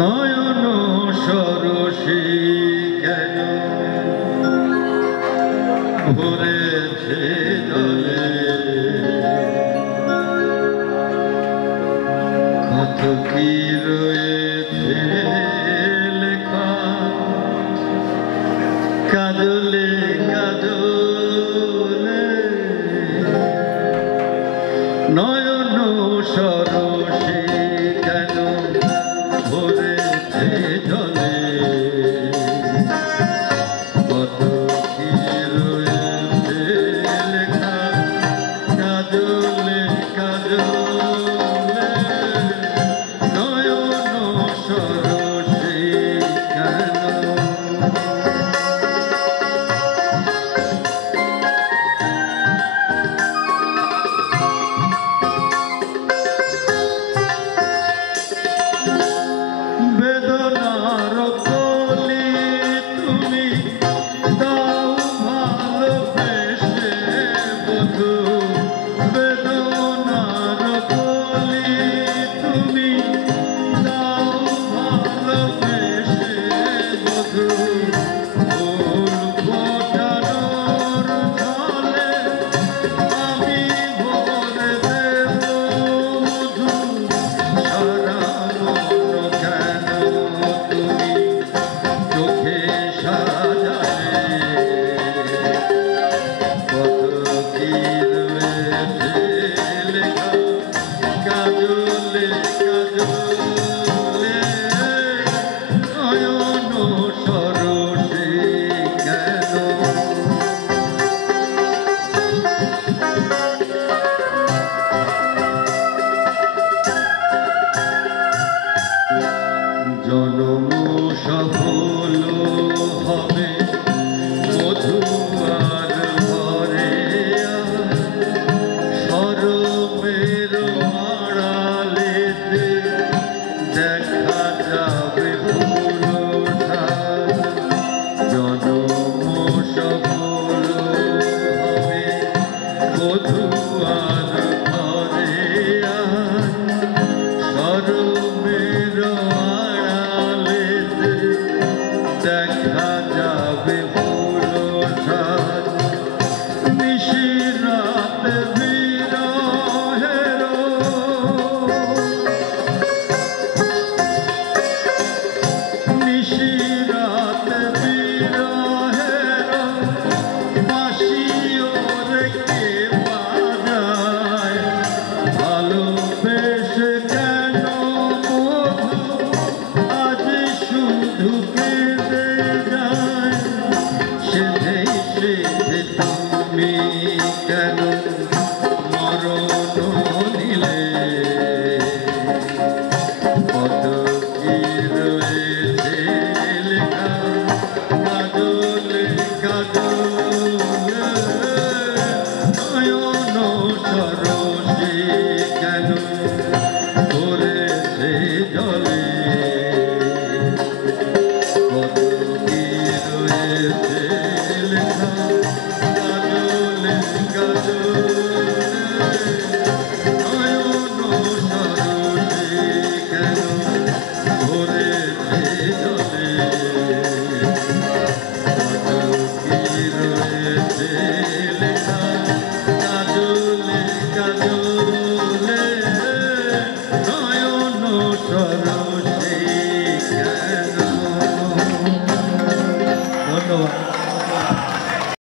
নয়ন সরসী কেন ভরেছে জলে, কত কি রয়েছে লেখা কাজলে কাজলে, নয়ন সরসী কেন ভরেছে জলে, কত কি রয়েছে লেখা কাজলে কাজলে, নয়ন সরসী কেন। বেদনার কলি তুমি দাও ভালোবেসে বধূ, বেদনার কলি তুমি দাও ভালোবেসে বধূ, ফুল ফোটানোর ছলে আমি ভরে দেব মধু, সারা কাজলে কাজলে, নয়ন সরসী কেন। জনম সফল হবে মধু আর ঘরে, সরমের আড়ালেতে দেখা যাবে ফুল ওঠা, জনম সফল হবে মধু আর ঘরে, সরমের আড়ালেতে দেখা যাবে ফুল ওঠা, নিশিরাত বিরহের নিশিরাত বিরহের বাঁশিও রেখে বাজায়, ভালোবেসে কেন বধূ আজ শুধু কেঁদে যায়, সেধে সেধে তুমি কেন মরণ নিলে, কত কি রয়েছে লেখা কাজলে কাজলে, নয়ন সরসী কেন ভরেছে জলে, কত কি রয়েছে লেখা কাজলে কাজলে, নয়ন সরসী কেন ভরেছে জলে, কত কি রয়েছে লেখা কাজলে কাজলে, নয়ন সরসী কেন। ধন্যবাদ।